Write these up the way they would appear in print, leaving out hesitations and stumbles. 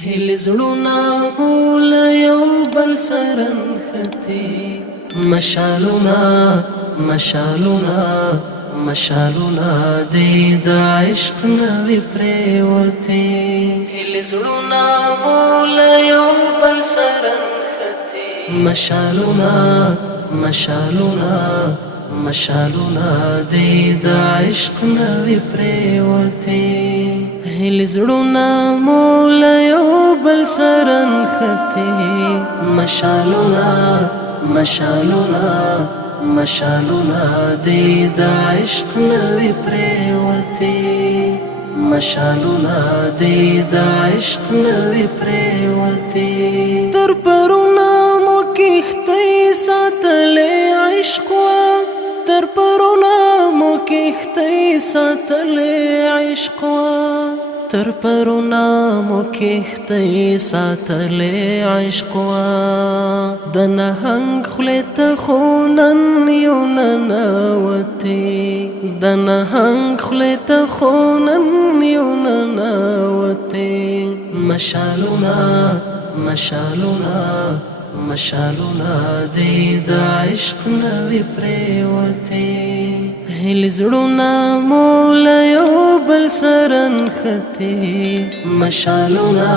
هل زړونه مول یو بل سره نښتي مشالونه مشالونه مشالونه د عشق نوې پرېوتي هل زړونه مول یو بل سره نښتي مشالونه مشالونه مشالونه د عشق نوې پرېوتي هل زړونه مول یو بل سره نښتي مشالونه مشالونه مشالونه د عشق نوې پرېوتي مشالونه د عشق نوې پرېوتي تر پرونه مو کښتۍ ساتلې عشق وا تر پرونه مو کښتۍ ساتلې عشق وا تر پرونه مو کښتۍ ساتلې عشق وا د نهنګ خولې ته خو نن یو ننوتې د نهنګ خولې ته خو نن یو ننوتې مشالونه مشالونه مشالونه د عشق نوې پرېوتي هل زړونه مول یو بل سره نښتي مشالونه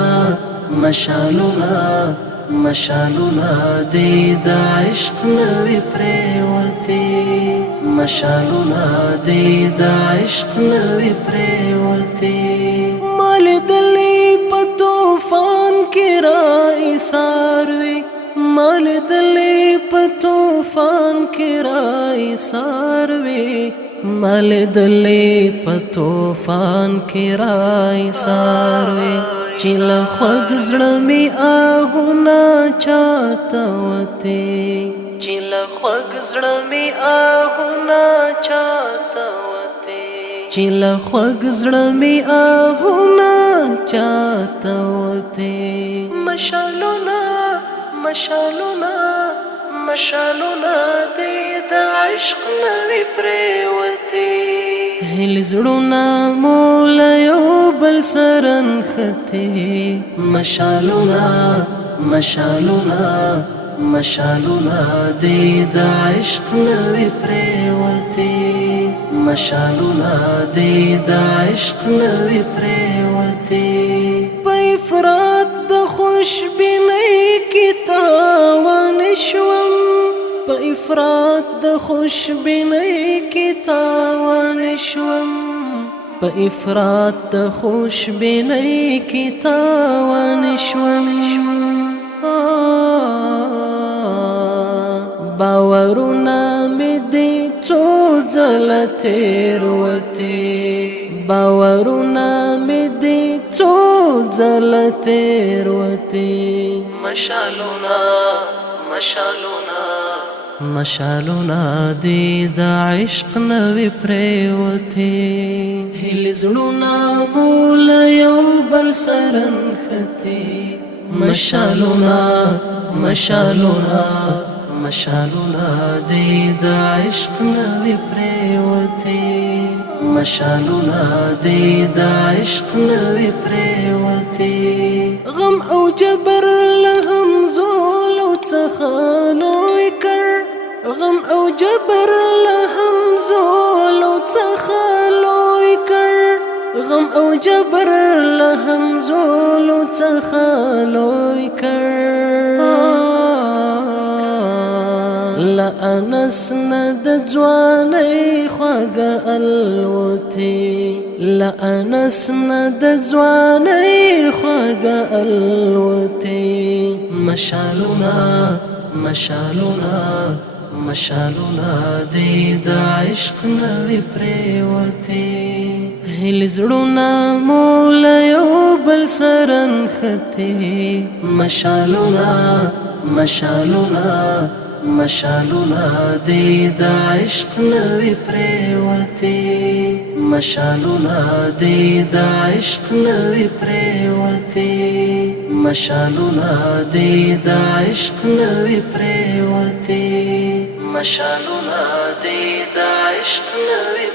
مشالونه مشالونه د عشق نوې پرېوتي مشالونه د عشق نوې پرېوتي مال دلې په طوفان کې را ایثار وي مال دلې په طوفان کې را ایثار وي مال دلې په طوفان کې را ایثار وي چې له خوږ زړه مې آهونه چاته وتې چې له خوږ زړه مې آهونه چاته وتې چې له خوږ زړه مې آهونه چاته وتې مشالونه مشالونه مشالونه د عشق نوې پرېوتي هل زړونه مول یو بل سره نښتي مشالونه مشالونه مشالونه د عشق نوې پرېوتي مشالونه د عشق نوې پرېوتي په افراط د خوشبینۍ کې تاوان شوم په افراط د خوشبینۍ کې تاوان شوم په افراط د خوشبینۍ کې تاوان شوم باورونه مې دې څو ځله تېروتې باورونه مې دې څو ځله تېروتې مشالونه مشالونه مشالونه د عشق نوې پرېوتي هل زړونه مول یو بل سره نښتي مشالونه مشالونه مشالونه د عشق نوې پرېوتي مشالونه د عشق نوې پرېوتي غم او جبر له همزولو څخه لوی کړ غم او جبر له همزولو څخه لوی کړ غم او جبر له همزولو څخه لوی کړ لا انس نه د ځوانۍ خواږه الوتې لا انس نه د ځوانۍ خواږه الوتې مشالونه مشالونه مشالونه د عشق نوې پرېوتي هل زړونه مول یو بل سره نښتي مشالونه مشالونه مشالونه د عشق نوې پرېوتي مشالونه د عشق نوې پرېوتي مشالونه د عشق نوې پرېوتي مشالونه د عشق نوې